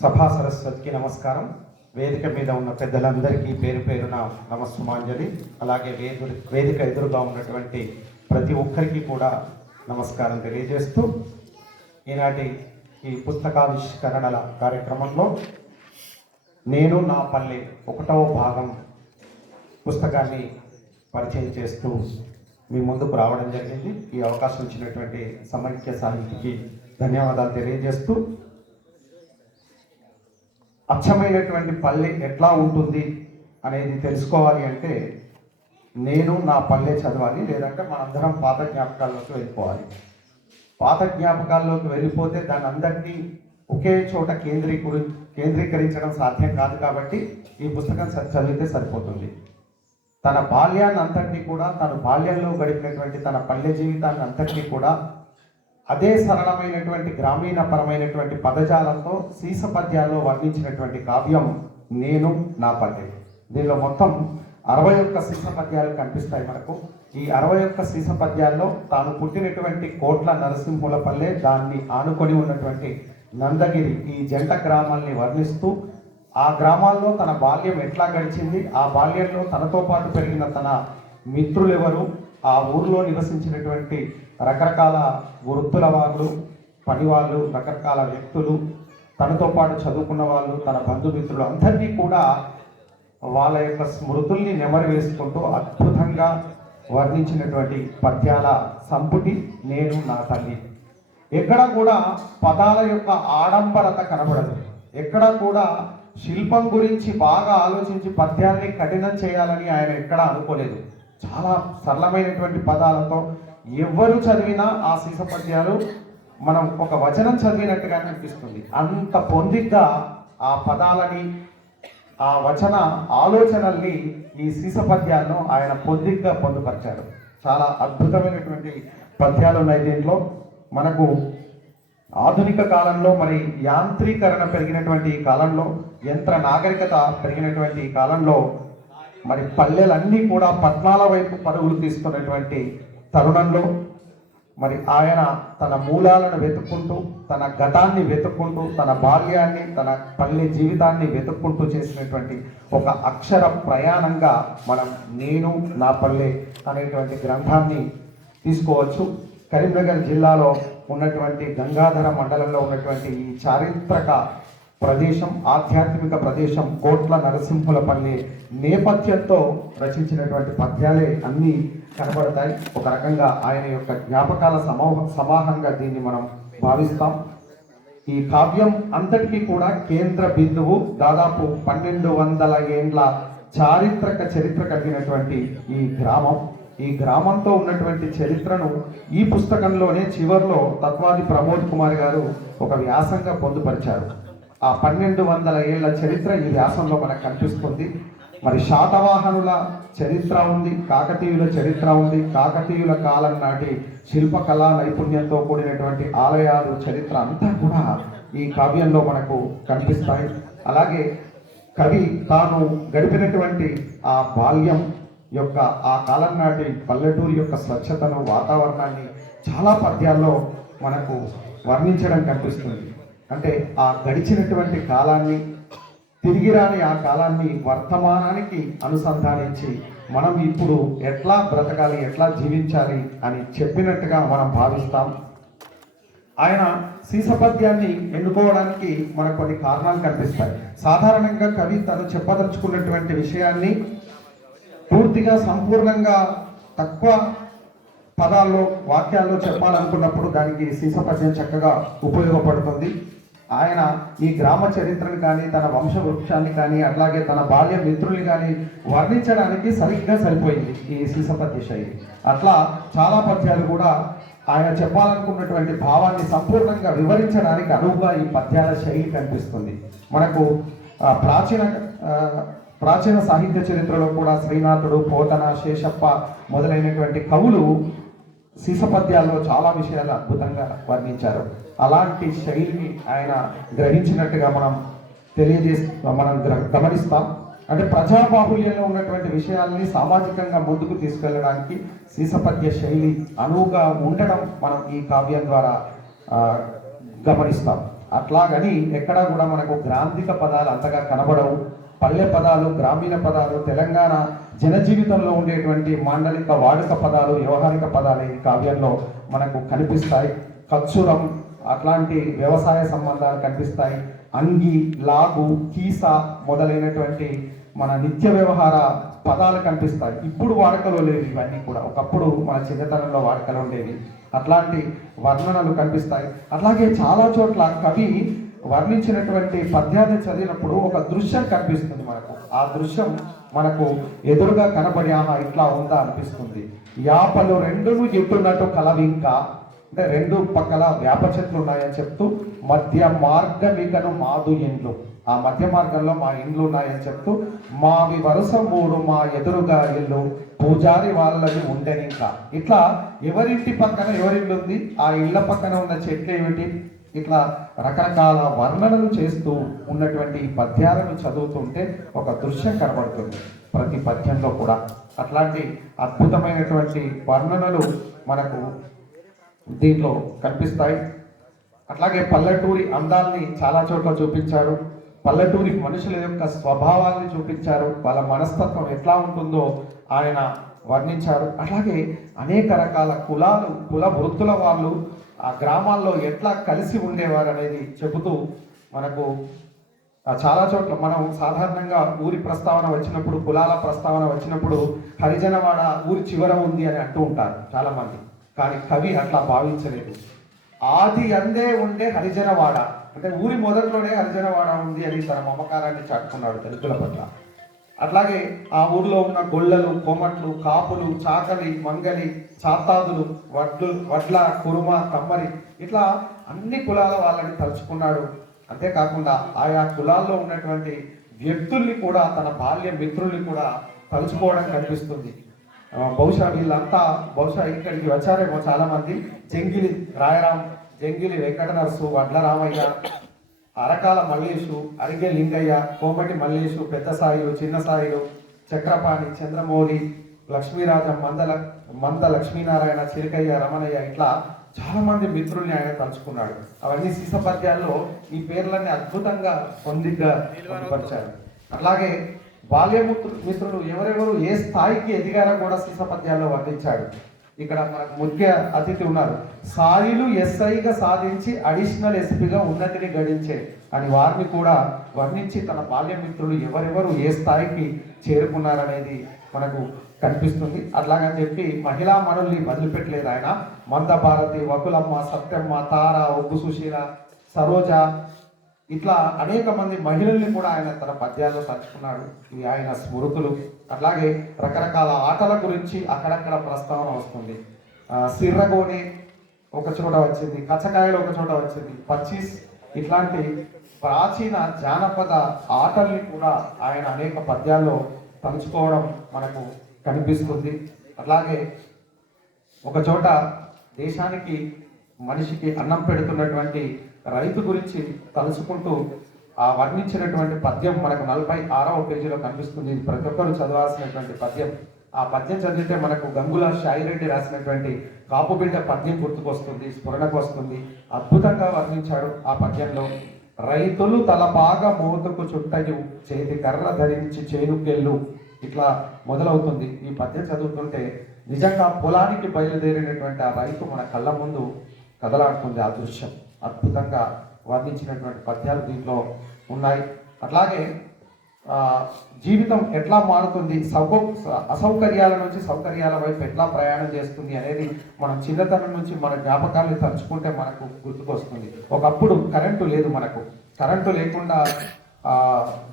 సభా సరస్వతికి నమస్కారం. వేదిక మీద ఉన్న పెద్దలందరికీ పేరు పేరున నమస్సుమాంజలి అలాగే వేదు వేదిక ఎదురుగా ఉన్నటువంటి ప్రతి ఒక్కరికి కూడా నమస్కారం తెలియజేస్తూ ఈనాటి ఈ పుస్తకావిష్కరణల కార్యక్రమంలో నేను నా పల్లె ఒకటవ భాగం పుస్తకాన్ని పరిచయం చేస్తూ మీ ముందుకు రావడం జరిగింది. ఈ అవకాశం ఇచ్చినటువంటి సమైక్య సాహితికి ధన్యవాదాలు తెలియజేస్తూ అచ్చమైనటువంటి పల్లె ఎట్లా ఉంటుంది అనేది తెలుసుకోవాలి అంటే నేను నా పల్లె చదవాలి లేదంటే మనందరం పాత జ్ఞాపకాల్లోకి వెళ్ళిపోవాలి. పాత జ్ఞాపకాల్లోకి వెళ్ళిపోతే దాని అందరినీ ఒకే చోట కేంద్రీకరి కేంద్రీకరించడం సాధ్యం కాదు కాబట్టి ఈ పుస్తకం చదివితే సరిపోతుంది. తన బాల్యాన్ని అంతటినీ కూడా తన బాల్యంలో గడిపినటువంటి తన పల్లె జీవితాన్ని అంతటినీ కూడా అదే సరళమైనటువంటి గ్రామీణ పరమైనటువంటి పదజాలంతో సీస పద్యాల్లో వర్ణించినటువంటి కావ్యం నేను నా పల్లె. దీనిలో మొత్తం అరవై ఒక్క సీస పద్యాలు కనిపిస్తాయి మనకు. ఈ అరవై ఒక్క సీస పద్యాల్లో తాను పుట్టినటువంటి కోట్ల నరసింహుల పల్లె దాన్ని ఆనుకొని ఉన్నటువంటి నందగిరి ఈ జంట గ్రామాల్ని వర్ణిస్తూ ఆ గ్రామాల్లో తన బాల్యం ఎట్లా గడిచింది ఆ బాల్యంలో తనతో పాటు పెరిగిన తన మిత్రులెవరు ఆ ఊరిలో నివసించినటువంటి రకరకాల వృత్తుల వాళ్ళు పనివాళ్ళు రకరకాల వ్యక్తులు తనతో పాటు చదువుకున్న వాళ్ళు తన బంధుమిత్రులు అందరినీ కూడా వాళ్ళ యొక్క స్మృతుల్ని నెమరు వేసుకుంటూ అద్భుతంగా వర్ణించినటువంటి పద్యాల సంపుటి నేను నా తల్లి. ఎక్కడ కూడా పదాల యొక్క ఆడంబరత కనబడదు. ఎక్కడ కూడా శిల్పం గురించి బాగా ఆలోచించి పద్యాన్ని కఠినం చేయాలని ఆయన ఎక్కడ అనుకోలేదు. చాలా సరళమైనటువంటి పదాలతో ఎవరు చదివినా ఆ సీస పద్యాలు మనం ఒక వచనం చదివినట్టుగా అనిపిస్తుంది. అంత పొందిగ్గా ఆ పదాలని ఆ వచన ఆలోచనల్ని ఈ సీస పద్యాలను ఆయన పొందిగ్గా పొందుపరిచారు. చాలా అద్భుతమైనటువంటి పద్యాలు ఉన్నాయి దీంట్లో. మనకు ఆధునిక కాలంలో మరి యాంత్రీకరణ పెరిగినటువంటి ఈ కాలంలో యంత్ర నాగరికత పెరిగినటువంటి ఈ కాలంలో మరి పల్లెలన్నీ కూడా పట్టణాల వైపు పరుగులు తీసుకున్నటువంటి తరుణంలో మరి ఆయన తన మూలాలను వెతుక్కుంటూ తన గతాన్ని వెతుక్కుంటూ తన బాల్యాన్ని తన పల్లె జీవితాన్ని వెతుక్కుంటూ చేసినటువంటి ఒక అక్షర ప్రయాణంగా మనం నేను నా పల్లె అనేటువంటి గ్రంథాన్ని తీసుకోవచ్చు. కరీంనగర్ జిల్లాలో ఉన్నటువంటి గంగాధర మండలంలో ఉన్నటువంటి ఈ చారిత్రక ప్రదేశం ఆధ్యాత్మిక ప్రదేశం కోట్ల నరసింహులపల్లి నేపథ్యంతో రచించినటువంటి పద్యాలే అన్నీ కనబడతాయి. ఒక రకంగా ఆయన యొక్క జ్ఞాపకాల సమూహ సమాహంగా దీన్ని మనం భావిస్తాం. ఈ కావ్యం అంతటికీ కూడా కేంద్ర బిందువు దాదాపు పన్నెండు వందల ఏండ్ల చారిత్రక చరిత్ర కలిగినటువంటి ఈ గ్రామం. ఈ గ్రామంతో ఉన్నటువంటి చరిత్రను ఈ పుస్తకంలోనే చివర్లో తత్వాది ప్రమోద్ కుమార్ గారు ఒక వ్యాసంగా పొందుపరిచారు. ఆ పన్నెండు వందల ఏళ్ళ చరిత్ర ఈ వ్యాసంలో మనకు కనిపిస్తుంది. మరి శాతవాహనుల చరిత్ర ఉంది కాకతీయుల చరిత్ర ఉంది. కాకతీయుల కాలం నాటి శిల్పకళా నైపుణ్యంతో కూడినటువంటి ఆలయాలు చరిత్ర అంతా కూడా ఈ కావ్యంలో మనకు కనిపిస్తాయి. అలాగే కవి తాను గడిపినటువంటి ఆ బాల్యం యొక్క ఆ కాలం నాటి పల్లెటూరు యొక్క స్వచ్ఛతను వాతావరణాన్ని చాలా పద్యాల్లో మనకు వర్ణించడం కనిపిస్తుంది. అంటే ఆ గడిచినటువంటి కాలాన్ని తిరిగి రాని ఆ కాలాన్ని వర్తమానానికి అనుసంధానించి మనం ఇప్పుడు ఎట్లా బ్రతకాలి ఎట్లా జీవించాలి అని చెప్పినట్టుగా మనం భావిస్తాం. ఆయన సీసపద్యాన్ని ఎన్నుకోవడానికి మనకు కొన్ని కారణాలు కనిపిస్తాయి. సాధారణంగా కవి తను చెప్పదలుచుకున్నటువంటి విషయాన్ని పూర్తిగా సంపూర్ణంగా తక్కువ పదాల్లో వాక్యాల్లో చెప్పాలనుకున్నప్పుడు దానికి సీసపద్యం చక్కగా ఉపయోగపడుతుంది. ఆయన ఈ గ్రామ చరిత్రను కానీ తన వంశ వృక్షాన్ని కానీ అట్లాగే తన బాల్య మిత్రుల్ని కానీ వర్ణించడానికి సరిగ్గా సరిపోయింది ఈ సీసపద్య శైలి. అట్లా చాలా పద్యాలు కూడా ఆయన చెప్పాలనుకున్నటువంటి భావాన్ని సంపూర్ణంగా వివరించడానికి అనువుగా ఈ పద్యాల శైలి కనిపిస్తుంది. మనకు ప్రాచీన ప్రాచీన సాహిత్య చరిత్రలో కూడా శ్రీనాథుడు పోతన శేషప్ప మొదలైనటువంటి కవులు సీసపద్యాల్లో చాలా విషయాలు అద్భుతంగా వర్ణించారు. అలాంటి శైలిని ఆయన గ్రహించినట్టుగా మనం తెలియజేసి మనం గమనిస్తాం. అంటే ప్రజాబాహుల్యంలో ఉన్నటువంటి విషయాల్ని సామాజికంగా ముందుకు తీసుకెళ్ళడానికి సీసపద్య శైలి అనువుగా ఉండడం మనం ఈ కావ్యం ద్వారా గమనిస్తాం. అట్లాగని ఎక్కడా కూడా మనకు గ్రాంధిక పదాలు అంతగా కనబడవు. పల్లె పదాలు గ్రామీణ పదాలు తెలంగాణ జనజీవితంలో ఉండేటువంటి మాండలిక వాడుక పదాలు వ్యవహారిక పదాలు ఈ కావ్యంలో మనకు కనిపిస్తాయి. కత్సురం అట్లాంటి వ్యవసాయ సంబంధాలు కనిపిస్తాయి. అంగి లాగు కీస మొదలైనటువంటి మన నిత్య వ్యవహార పదాలు కనిపిస్తాయి. ఇప్పుడు వాడుకలో లేవు ఇవన్నీ కూడా. ఒకప్పుడు మన చిన్నతనంలో వాడుకలో ఉండేవి. అట్లాంటి వర్ణనలు కనిపిస్తాయి. అట్లాగే చాలా చోట్ల కవి వర్ణించినటువంటి పద్యాన్ని చదివినప్పుడు ఒక దృశ్యం కనిపిస్తుంది మనకు. ఆ దృశ్యం మనకు ఎదురుగా కనబడి ఆహా ఇట్లా ఉందా? అనిపిస్తుంది. యాపలు రెండును చెట్టున్నట్టు కలవింక అంటే రెండు పక్కల వేప చెట్లు ఉన్నాయని చెప్తూ మధ్య మార్గమికను మాదు ఇండ్లు. ఆ మధ్య మార్గంలో మా ఇండ్లు ఉన్నాయని చెప్తూ మావి వరుస మూడు మా ఎదురుగా ఇల్లు పూజారి వాళ్ళది ఉండని ఇంకా. ఇట్లా ఎవరింటి పక్కన ఎవరిల్లు ఉంది? ఆ ఇళ్ళ పక్కన ఉన్న చెట్లు ఏమిటి? ఇట్లా రకరకాల వర్ణనలు చేస్తూ ఉన్నటువంటి ఈ పద్యాలను చదువుతుంటే ఒక దృశ్యం కనబడుతుంది ప్రతి పద్యంలో కూడా. అట్లాంటి అద్భుతమైనటువంటి వర్ణనలు మనకు దీంట్లో కనిపిస్తాయి. అట్లాగే పల్లెటూరి అందాల్ని చాలా చోట్ల చూపించారు. పల్లెటూరి మనుషుల యొక్క స్వభావాల్ని చూపించారు. వాళ్ళ మనస్తత్వం ఎట్లా ఉంటుందో ఆయన వర్ణించారు. అట్లాగే అనేక రకాల కులాలు కుల వృత్తుల వాళ్ళు ఆ గ్రామాల్లో ఎట్లా కలిసి ఉండేవారు అనేది చెబుతూ మనకు చాలా చోట్ల మనం సాధారణంగా ఊరి ప్రస్తావన వచ్చినప్పుడు కులాల ప్రస్తావన వచ్చినప్పుడు హరిజనవాడ ఊరి చివర ఉంది అని అంటూ ఉంటారు చాలామంది. కానీ కవి అట్లా భావించలేదు. ఆది అందే ఉండే హరిజనవాడ. అంటే ఊరి మొదట్లోనే హరిజనవాడ ఉంది అని తన మమకారాన్ని చాటుకున్నాడు తెలుగుల పట్ల. అట్లాగే ఆ ఊర్లో ఉన్న గొల్లలు కోమట్లు కాపులు చాకలి మంగలి చాతాదులు వడ్లు వడ్ల కురుమ కమ్మరి ఇట్లా అన్ని కులాల వాళ్ళని తలుచుకున్నాడు. అంతేకాకుండా ఆయా కులాల్లో ఉన్నటువంటి వ్యక్తుల్ని కూడా తన బాల్య మిత్రుల్ని కూడా తలుచుకోవడం కనిపిస్తుంది. బహుశా వీళ్ళంతా బహుశా ఇక్కడికి వచ్చారేమో చాలా మంది జంగిలి రాయరాం జంగిలి వెంకట నర్సు వడ్ల రామయ్య అరకాల మల్లేషు అరిగే లింగయ్య కోమటి మల్లేషు పెద్ద సాయిలు చిన్న సాయిలు చక్రపాణి చంద్రమౌళి లక్ష్మీరాజం మందల మంద లక్ష్మీనారాయణ చిరకయ్య రమణయ్య ఇట్లా చాలా మంది మిత్రుల్ని ఆయన తలుచుకున్నాడు. అవన్నీ సీసపద్యాల్లో ఈ పేర్లన్నీ అద్భుతంగా పొందిగా పొందుపరిచారు. అట్లాగే బాల్యమిత్రు మిత్రులు ఎవరెవరు ఏ స్థాయికి ఎదిగారో కూడా శిశపద్యాల్లో వర్ణించాడు. ఇక్కడ మనకు ముఖ్య అతిథి ఉన్నారు. సాయిలు ఎస్ఐగా సాధించి అడిషనల్ ఎస్పీగా ఉన్నతిని గడించే అని వారిని కూడా వర్ణించి తన బాల్యమిత్రులు ఎవరెవరు ఏ స్థాయికి చేరుకున్నారనేది మనకు కనిపిస్తుంది. అట్లాగని చెప్పి మహిళా మనుల్ని వదిలిపెట్టలేదు ఆయన. మంద భారతి వకులమ్మ సత్యమ్మ తార ఒగ్గు సుశీల సరోజ ఇట్లా అనేక మంది మహిళల్ని కూడా ఆయన తన పద్యాల్లో తలుచుకున్నాడు. ఇవి ఆయన స్మృతులు. అట్లాగే రకరకాల ఆటల గురించి అక్కడక్కడ ప్రస్తావన వస్తుంది. ఆ, సిర్రగోని ఒక చోట వచ్చింది కచ్చకాయలు ఒక చోట వచ్చింది పచ్చీస్ ఇట్లాంటి ప్రాచీన జానపద ఆటల్ని కూడా ఆయన అనేక పద్యాల్లో తలుచుకోవడం మనకు కనిపిస్తుంది. అట్లాగే ఒక చోట దేశానికి మనిషికి అన్నం పెడుతున్నటువంటి రైతు గురించి తలుచుకుంటూ ఆ వర్ణించినటువంటి పద్యం మనకు నలభై ఆరవ పేజీలో కనిపిస్తుంది. ప్రతి ఒక్కరు చదవాల్సినటువంటి పద్యం. ఆ పద్యం చదివితే మనకు గంగుల షాయిరెడ్డి రాసినటువంటి కాపుబిడ్డ పద్యం గుర్తుకొస్తుంది స్ఫురణకు వస్తుంది. అద్భుతంగా వర్ణించాడు ఆ పద్యంలో రైతులు తల బాగా మోతకు చుట్టయు చేతి కర్ర ధరించి చేనుకెళ్ళు. ఇట్లా మొదలవుతుంది. ఈ పద్యం చదువుతుంటే నిజంగా పొలానికి బయలుదేరినటువంటి ఆ రైతు మన కళ్ళ ముందు కదలాడుతుంది ఆ దృశ్యం. అద్భుతంగా వర్ణించినటువంటి పద్యాలు దీంట్లో ఉన్నాయి. అట్లాగే జీవితం ఎట్లా మారుతుంది? సౌక అసౌకర్యాల నుంచి సౌకర్యాల వైపు ఎట్లా ప్రయాణం చేస్తుంది అనేది మనం చిన్నతనం నుంచి మన జ్ఞాపకాలను తలుచుకుంటే మనకు గుర్తుకొస్తుంది. ఒకప్పుడు కరెంటు లేదు మనకు. కరెంటు లేకుండా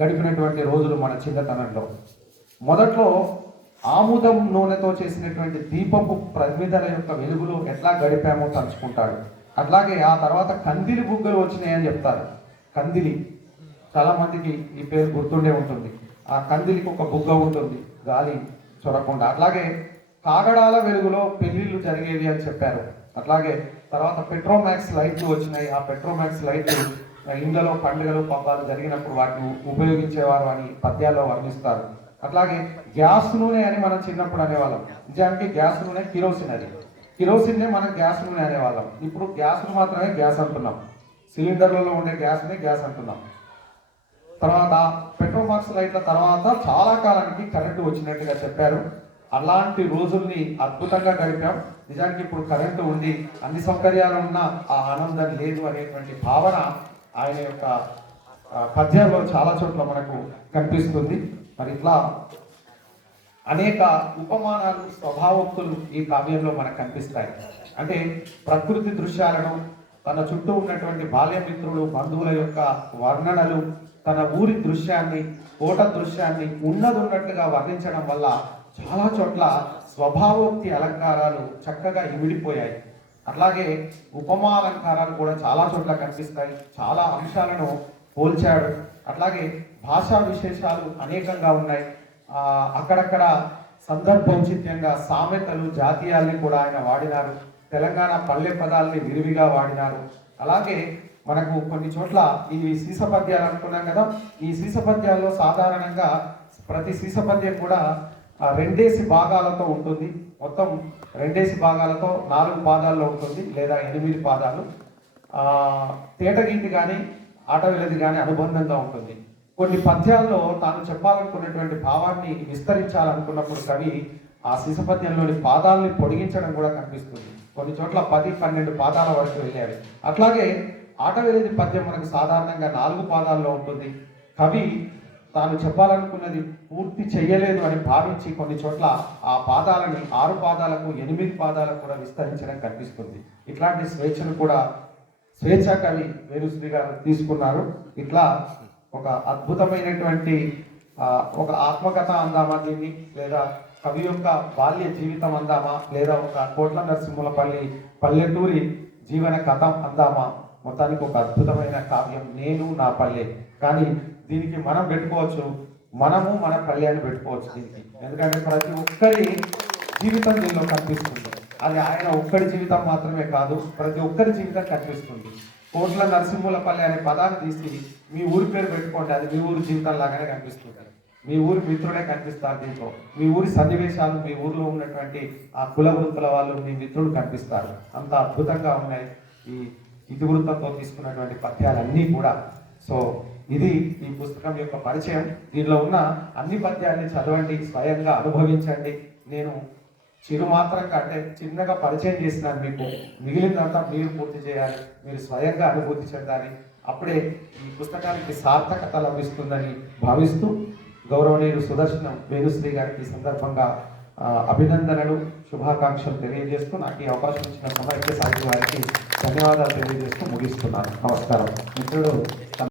గడిపినటువంటి రోజులు మన చిన్నతనంలో. మొదట్లో ఆముదం నూనెతో చేసినటువంటి దీపపు ప్రమిదల యొక్క వెలుగులో ఎట్లా గడిపామో తలుచుకుంటాడు. అట్లాగే ఆ తర్వాత కందిలి బుగ్గలు వచ్చినాయని చెప్తారు. కందిలి. చాలా మందికి ఈ పేరు గుర్తుండే ఉంటుంది. ఆ కందిలికి ఒక బుగ్గ ఉంటుంది. గాలి చొరకుండా. అట్లాగే కాగడాల వెలుగులో పెళ్ళిళ్ళు జరిగేవి అని చెప్పారు. అట్లాగే తర్వాత పెట్రోమాక్స్ లైట్లు వచ్చినాయి. ఆ పెట్రోమాక్స్ లైట్లు ఇండ్లలో పండుగలు పబ్బాలు జరిగినప్పుడు వాటిని ఉపయోగించేవారు అని పద్యాల్లో వర్ణిస్తారు. అట్లాగే గ్యాస్ నూనె అని మనం చిన్నప్పుడు అనేవాళ్ళం. నిజానికి గ్యాస్ నూనె కిరోసిన్ అది. కిరోసిన్నే మనం గ్యాస్ నూనె అనేవాళ్ళం ఇప్పుడు గ్యాస్ను మాత్రమే గ్యాస్ అంటున్నాం. సిలిండర్లలో ఉండే గ్యాస్ని గ్యాస్ అంటున్నాం. తర్వాత పెట్రోల్ బాక్స్ లైట్ల తర్వాత చాలా కాలానికి కరెంటు వచ్చినట్టుగా చెప్పారు. అలాంటి రోజుల్ని అద్భుతంగా గడిపాం. నిజానికి ఇప్పుడు కరెంటు ఉండి అన్ని సౌకర్యాలు ఉన్నా ఆ ఆనందం లేదు అనేటువంటి భావన ఆయన యొక్క పద్యాల్లో చాలా చోట్ల మనకు కనిపిస్తుంది. మరి ఇట్లా అనేక ఉపమానాలు స్వభావోక్తులు ఈ కావ్యంలో మనకు కనిపిస్తాయి. అంటే ప్రకృతి దృశ్యాలను తన చుట్టూ ఉన్నటువంటి బాల్యమిత్రులు బంధువుల యొక్క వర్ణనలు తన ఊరి దృశ్యాన్ని కోట దృశ్యాన్ని ఉన్నదున్నట్లుగా వర్ణించడం వల్ల చాలా చోట్ల స్వభావోక్తి అలంకారాలు చక్కగా ఇమిడిపోయాయి. అట్లాగే ఉపమా అలంకారాలు కూడా చాలా చోట్ల కనిపిస్తాయి. చాలా అంశాలను పోల్చాడు. అట్లాగే భాషా విశేషాలు అనేకంగా ఉన్నాయి. అక్కడక్కడ సందర్భోచిత్యంగా సామెతలు జాతీయాల్ని కూడా ఆయన వాడినారు. తెలంగాణ పల్లె పదాలని విరివిగా వాడినారు. అలాగే మనకు కొన్ని చోట్ల ఈ సీసపద్యాలు అనుకున్నాం కదా. ఈ సీసపద్యాల్లో సాధారణంగా ప్రతి సీసపద్యం కూడా రెండేసి భాగాలతో ఉంటుంది. మొత్తం రెండేసి భాగాలతో నాలుగు పాదాల్లో ఉంటుంది లేదా ఎనిమిది పాదాలు. ఆ, తేటగీతి కానీ ఆటవిలది కానీ అనుబంధంగా ఉంటుంది. కొన్ని పద్యాల్లో తాను చెప్పాలనుకున్నటువంటి భావాన్ని విస్తరించాలనుకున్నప్పుడు కవి ఆ శిశపద్యంలోని పాదాలని పొడిగించడం కూడా కనిపిస్తుంది. కొన్ని చోట్ల పది పన్నెండు పాదాల వరకు వెళ్ళారు అట్లాగే ఆటవిలది పద్యం మనకు సాధారణంగా నాలుగు పాదాల్లో ఉంటుంది. కవి తాను చెప్పాలనుకున్నది పూర్తి చేయలేదు అని భావించి కొన్ని చోట్ల ఆ పాదాలని ఆరు పాదాలకు ఎనిమిది పాదాలకు కూడా విస్తరించడం కనిపిస్తుంది. ఇట్లాంటి స్వేచ్ఛను కూడా స్వేచ్ఛ కవి వేణుశ్రీ గారు తీసుకున్నారు. ఇట్లా ఒక అద్భుతమైనటువంటి ఒక ఆత్మకథ అందామా దీన్ని? లేదా కవి యొక్క బాల్య జీవితం అందామా? లేదా ఒక కోట్ల నరసింహులపల్లి పల్లెటూరి జీవన కథ అందామా? మొత్తానికి ఒక అద్భుతమైన కావ్యం నేను నా పల్లె. కానీ దీనికి మనం పెట్టుకోవచ్చు. మనము మన పల్లె అని పెట్టుకోవచ్చు దీనికి. ఎందుకంటే ప్రతి ఒక్కరి జీవితం దీనిలో కనిపిస్తుంది. అది ఆయన ఒక్కడి జీవితం మాత్రమే కాదు ప్రతి ఒక్కరి జీవితం కనిపిస్తుంది. కోట్ల నరసింహులపల్లి అనే పదాన్ని తీసి మీ ఊరి పేరు పెట్టుకోండి. అది మీ ఊరి జీవితం లాగానే కనిపిస్తుంది మీ ఊరి మిత్రుడే కనిపిస్తారు దీంట్లో. మీ ఊరి సన్నివేశాలు మీ ఊరిలో ఉన్నటువంటి ఆ కుల వృత్తుల వాళ్ళు మీ మిత్రులు కనిపిస్తారు. అంత అద్భుతంగా ఉన్నాయి ఈ ఇతివృత్తంతో తీసుకున్నటువంటి పద్యాలన్నీ కూడా. సో ఇది ఈ పుస్తకం యొక్క పరిచయం. దీనిలో ఉన్న అన్ని పద్యాన్ని చదవండి స్వయంగా అనుభవించండి. నేను చిరు మాత్రంగా అంటే చిన్నగా పరిచయం చేసినాను మీకు మిగిలినంతా మీరు పూర్తి చేయాలి మీరు స్వయంగా అనుభూతి చెందాలి. అప్పుడే ఈ పుస్తకానికి సార్థకత లభిస్తుందని భావిస్తూ గౌరవనీయులు సుదర్శనం వేణుశ్రీ గారికి ఈ సందర్భంగా అభినందనలు శుభాకాంక్షలు తెలియజేస్తూ నాకు ఈ అవకాశం ఇచ్చిన సమైక్య సాహిత్య వారికి ధన్యవాదాలు తెలియజేస్తూ ముగిస్తున్నాను నమస్కారం మిత్రుడు